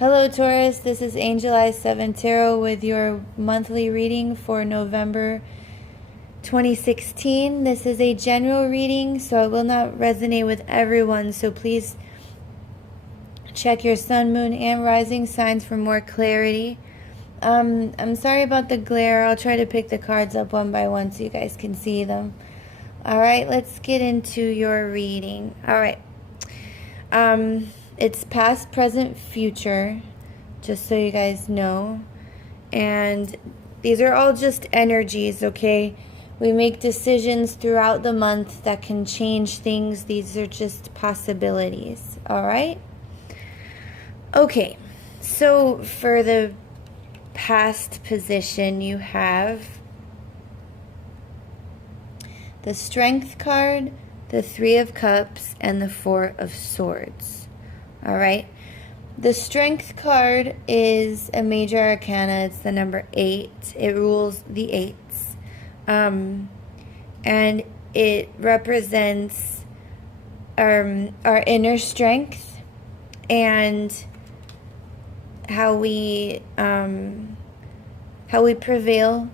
Hello Taurus, this is Angel Eye 7 Tarot with your monthly reading for November 2016. This is a general reading, so it will not resonate with everyone, so please check your sun, moon, and rising signs for more clarity. I'm sorry about the glare. I'll try to pick the cards up one by one so you guys can see them. Alright, let's get into your reading. Alright. It's past, present, future, just so you guys know. And these are all just energies, okay? We make decisions throughout the month that can change things. These are just possibilities, all right? Okay, so for the past position, you have the Strength card, the Three of Cups, and the Four of Swords. All right. The Strength card is a major arcana. It's the number 8. It rules the 8s. And it represents our inner strength and how we prevail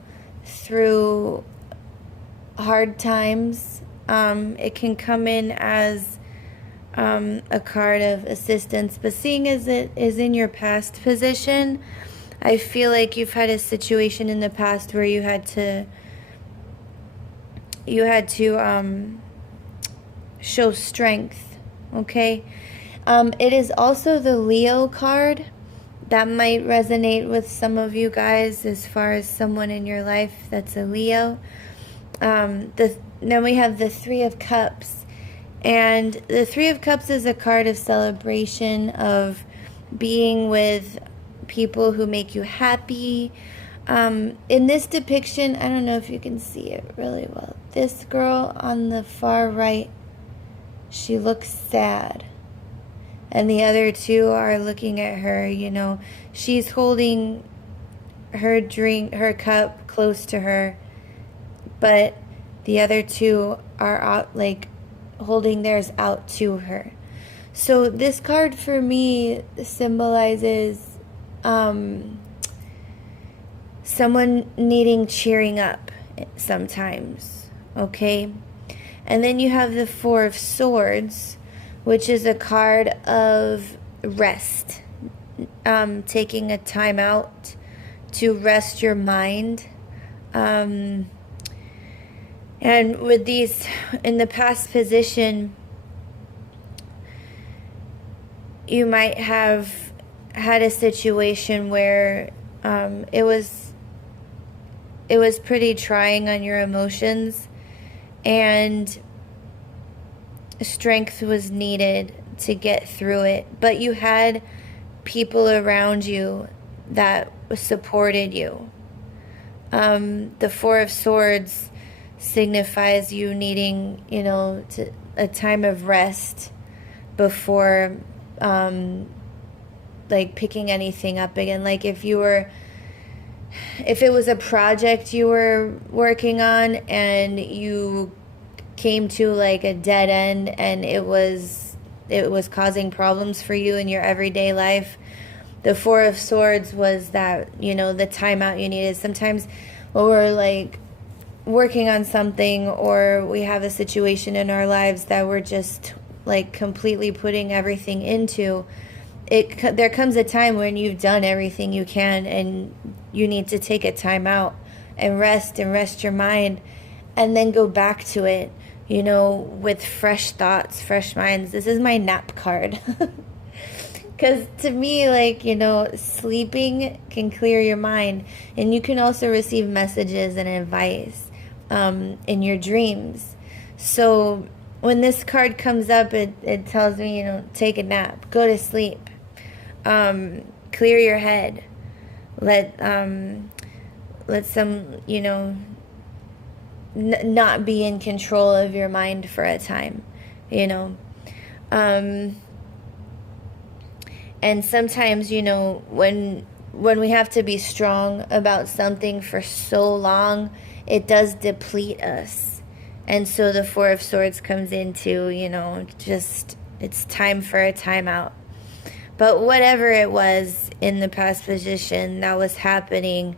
through hard times. It can come in as a card of assistance, but seeing as it is in your past position, I feel like you've had a situation in the past where you had to show strength, okay? It is also the Leo card. That might resonate with some of you guys as far as someone in your life that's a Leo. Then we have the Three of Cups. And the Three of Cups is a card of celebration, of being with people who make you happy. In this depiction, I don't know if you can see it really well. This girl on the far right, she looks sad. And the other two are looking at her, you know. She's holding her drink, her cup close to her. But the other two are out, like, holding theirs out to her. So this card for me symbolizes someone needing cheering up sometimes, okay? And then you have the Four of Swords, which is a card of rest, taking a time out to rest your mind. And with these, in the past position, you might have had a situation where it was pretty trying on your emotions, and strength was needed to get through it. But you had people around you that supported you. The Four of Swords signifies you needing, you know, a time of rest before like picking anything up again. Like if it was a project you were working on and you came to like a dead end and it was causing problems for you in your everyday life, the Four of Swords was that, you know, the timeout you needed. Sometimes when we're like working on something, or we have a situation in our lives that we're just like completely putting everything into it, there comes a time when you've done everything you can and you need to take a time out and rest your mind, and then go back to it, you know, with fresh thoughts, fresh minds. This is my nap card. Because to me, like, you know, sleeping can clear your mind, and you can also receive messages and advice in your dreams. So when this card comes up, it tells me, you know, take a nap, go to sleep, clear your head, let some, you know, not be in control of your mind for a time, you know. And sometimes, you know, when we have to be strong about something for so long, it does deplete us. And so the Four of Swords comes into, you know, just it's time for a timeout. But whatever it was in the past position that was happening,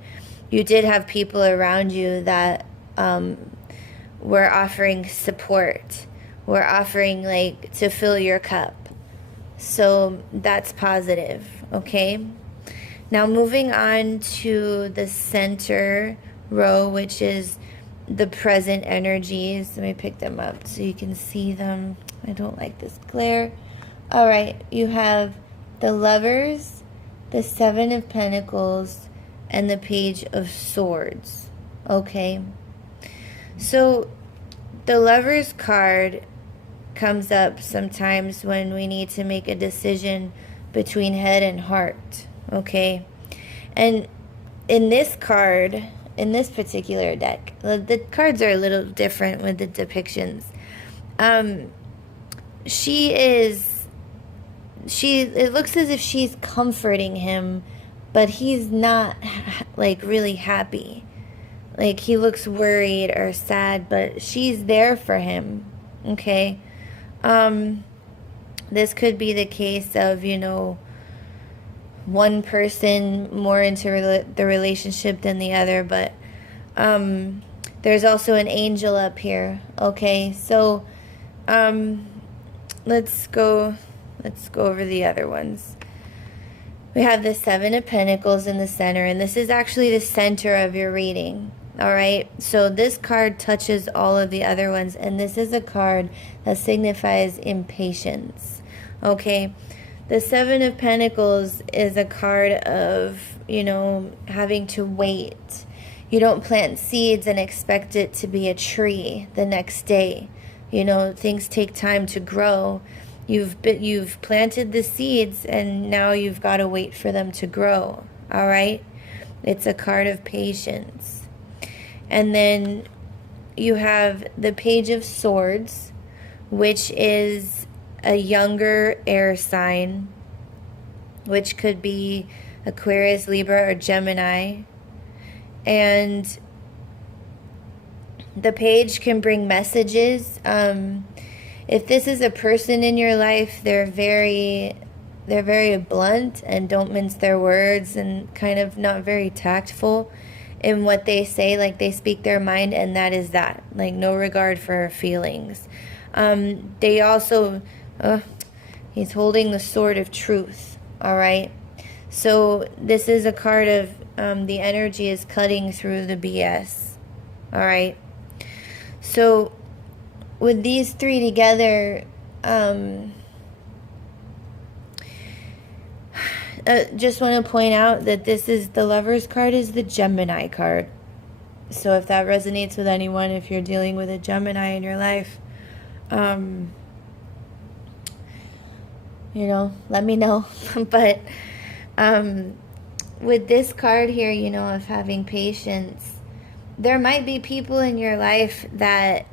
you did have people around you that were offering support, were offering like to fill your cup. So that's positive, okay? Now moving on to the center row, which is the present energies. Let me pick them up so you can see them. I don't like this glare. All right, you have the Lovers, the Seven of Pentacles, and the Page of Swords, okay? So the Lovers card comes up sometimes when we need to make a decision between head and heart, okay? And in this card, in this particular deck, the cards are a little different with the depictions. It looks as if she's comforting him, but he's not like really happy. Like he looks worried or sad, but she's there for him, okay? This could be the case of, you know, one person more into the relationship than the other, but there's also an angel up here, okay? So let's go over the other ones. We have the Seven of Pentacles in the center, and this is actually the center of your reading. All right, so this card touches all of the other ones, and this is a card that signifies impatience. Okay, the Seven of Pentacles is a card of, you know, having to wait. You don't plant seeds and expect it to be a tree the next day. You know, things take time to grow. You've planted the seeds, and now you've got to wait for them to grow. All right, it's a card of patience. And then you have the Page of Swords, which is a younger air sign, which could be Aquarius, Libra, or Gemini. And the page can bring messages. If this is a person in your life, they're very blunt and don't mince their words and kind of not very tactful in what they say. Like they speak their mind, and that is that. Like no regard for feelings. They also, he's holding the sword of truth. All right. So this is a card of the energy is cutting through the BS. All right. So with these three together, just want to point out that this is the Lover's card is the Gemini card. So if that resonates with anyone, if you're dealing with a Gemini in your life, you know, let me know. But with this card here, you know, of having patience, there might be people in your life that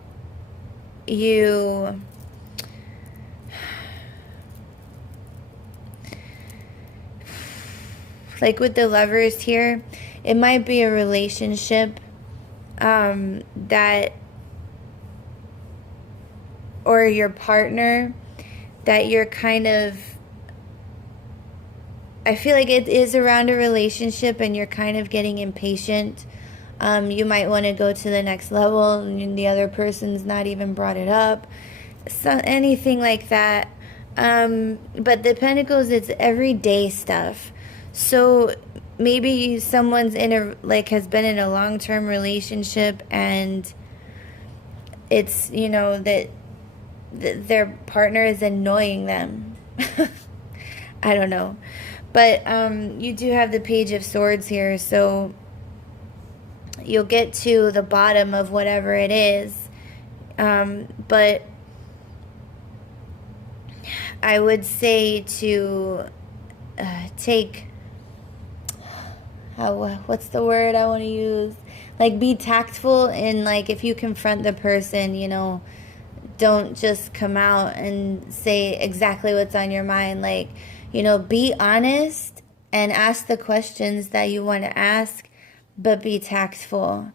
you like with the Lovers here, it might be a relationship that, or your partner that you're kind of, I feel like it is around a relationship and you're kind of getting impatient. You might want to go to the next level and the other person's not even brought it up. So anything like that. But the Pentacles, it's everyday stuff. So maybe someone's in a, like, has been in a long-term relationship and it's, you know, that their partner is annoying them. I don't know. But you do have the Page of Swords here, so you'll get to the bottom of whatever it is. But I would say to take, what's the word I want to use? Like, be tactful, and like if you confront the person, you know, don't just come out and say exactly what's on your mind. Like, you know, be honest and ask the questions that you want to ask, but be tactful.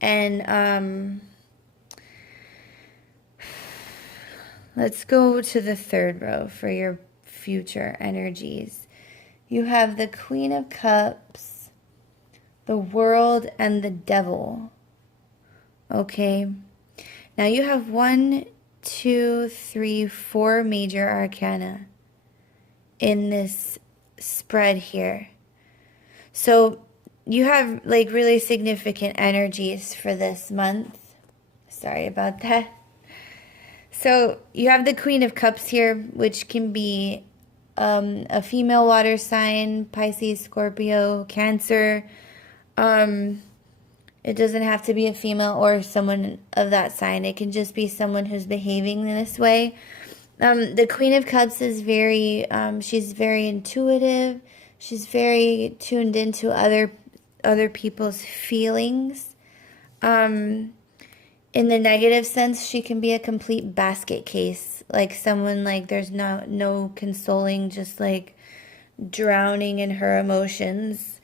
And let's go to the third row for your future energies. you have the Queen of Cups, the World, and the Devil. Okay. Now you have 1, 2, 3, 4 major arcana in this spread here. So you have like really significant energies for this month. Sorry about that. So you have the Queen of Cups here, which can be a female water sign, Pisces, Scorpio, Cancer. It doesn't have to be a female or someone of that sign. It can just be someone who's behaving in this way. The Queen of Cups is she's very intuitive. She's very tuned into other people's feelings. In the negative sense, she can be a complete basket case. Like someone like there's no consoling, just like drowning in her emotions.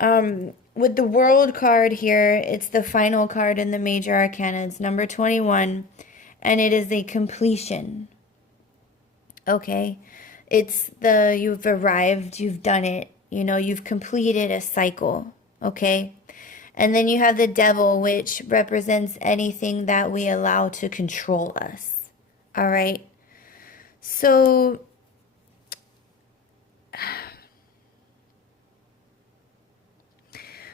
With the World card here, it's the final card in the major arcana. It's number 21, and it is a completion. Okay? It's you've arrived, you've done it, you've completed a cycle. Okay? And then you have the Devil, which represents anything that we allow to control us. All right? So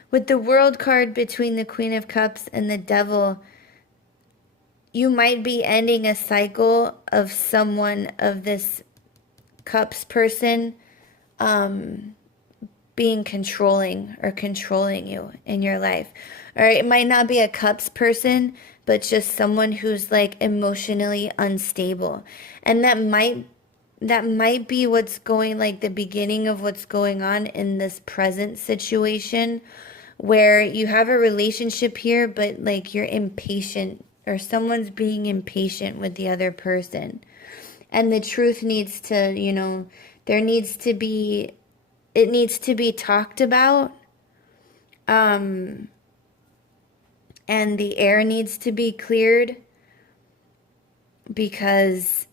with the World card between the Queen of Cups and the Devil, you might be ending a cycle of someone of this Cups person being controlling or controlling you in your life. Or it might not be a Cups person, but just someone who's like emotionally unstable. And that might be what's going, like the beginning of what's going on in this present situation, where you have a relationship here, but like you're impatient, or someone's being impatient with the other person. And the truth needs to, it needs to be talked about. And the air needs to be cleared, because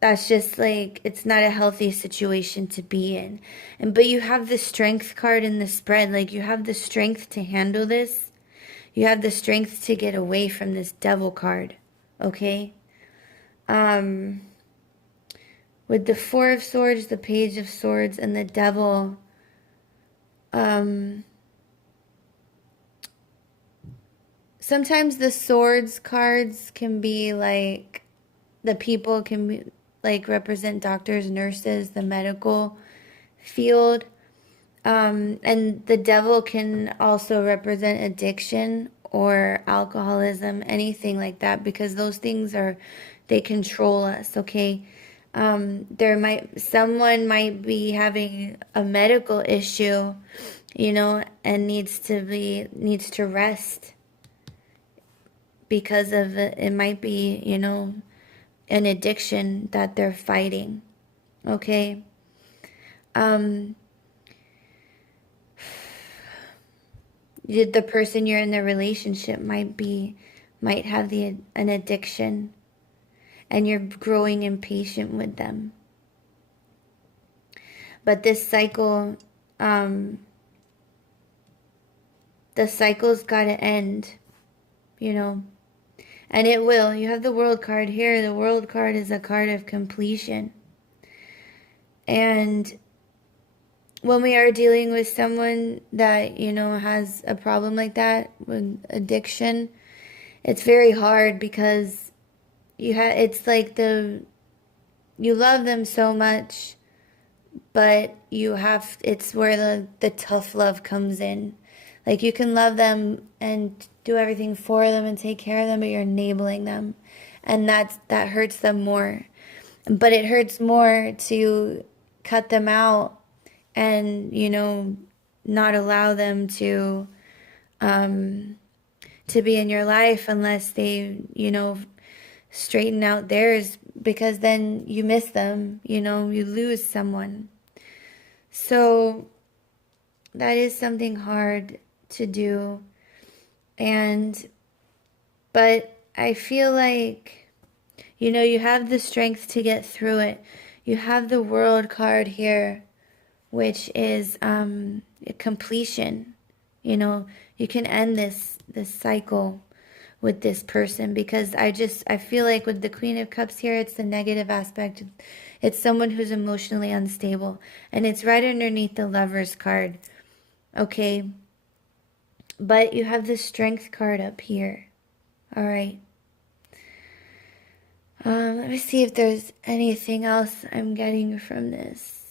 that's just like, it's not a healthy situation to be in. But you have the Strength card in the spread. Like you have the strength to handle this. You have the strength to get away from this Devil card. Okay? With the Four of Swords, the Page of Swords, and the Devil, sometimes the Swords cards can be like, the people can be like represent doctors, nurses, the medical field. And the Devil can also represent addiction or alcoholism, anything like that, because those things they control us. Okay. Someone might be having a medical issue, and needs to rest because of it might be, an addiction that they're fighting. Okay. The person you're in the relationship might have an addiction, and you're growing impatient with them. But this cycle, the cycle's got to end, and it will. You have the World card here. The World card is a card of completion. And when we are dealing with someone that, has a problem like that with addiction, it's very hard, because it's like you love them so much, but it's where the tough love comes in. Like you can love them and do everything for them and take care of them, but you're enabling them. And that hurts them more. But it hurts more to cut them out and, not allow them to be in your life unless they, straighten out theirs, because then you miss them, you lose someone. So that is something hard to do. But I feel like, you have the strength to get through it. You have the World card here. which is completion. You know, you can end this cycle with this person, because I feel like with the Queen of Cups here, it's the negative aspect. It's someone who's emotionally unstable, and it's right underneath the Lover's card. Okay, but you have the Strength card up here. All right. Let me see if there's anything else I'm getting from this.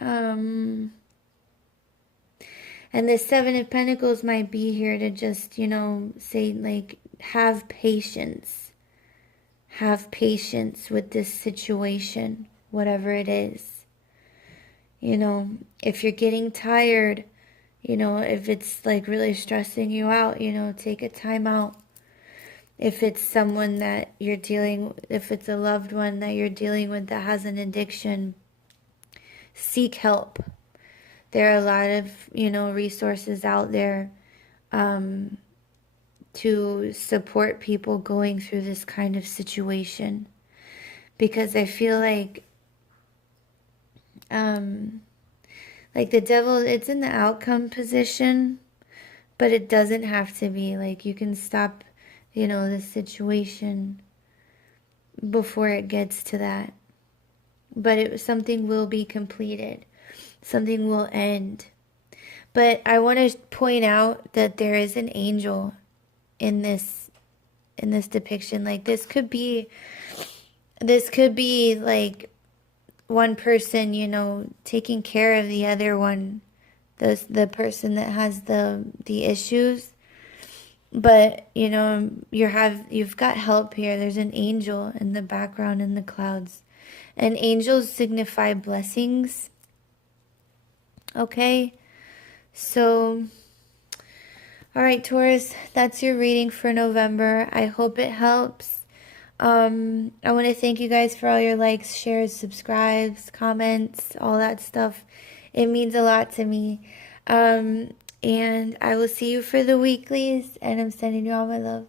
And the Seven of Pentacles might be here to just, you know, say, like, have patience. Have patience with this situation, whatever it is. You know, if you're getting tired, you know, if it's like really stressing you out, you know, take a time out. If it's someone that you're if it's a loved one that you're dealing with that has an addiction, seek help. There are a lot of, you know, resources out there to support people going through this kind of situation. Because I feel like the devil, it's in the outcome position, but it doesn't have to be. Like, you can stop, you know, the situation before it gets to that. But something will be completed. Something will end. But I want to point out that there is an angel in this depiction. Like, this could be like one person, you know, taking care of the other one, the person that has the issues. But, you know, you've got help here. There's an angel in the background in the clouds. And angels signify blessings. Okay? So, all right, Taurus, that's your reading for November. I hope it helps. I want to thank you guys for all your likes, shares, subscribes, comments, all that stuff. It means a lot to me. And I will see you for the weeklies, and I'm sending you all my love.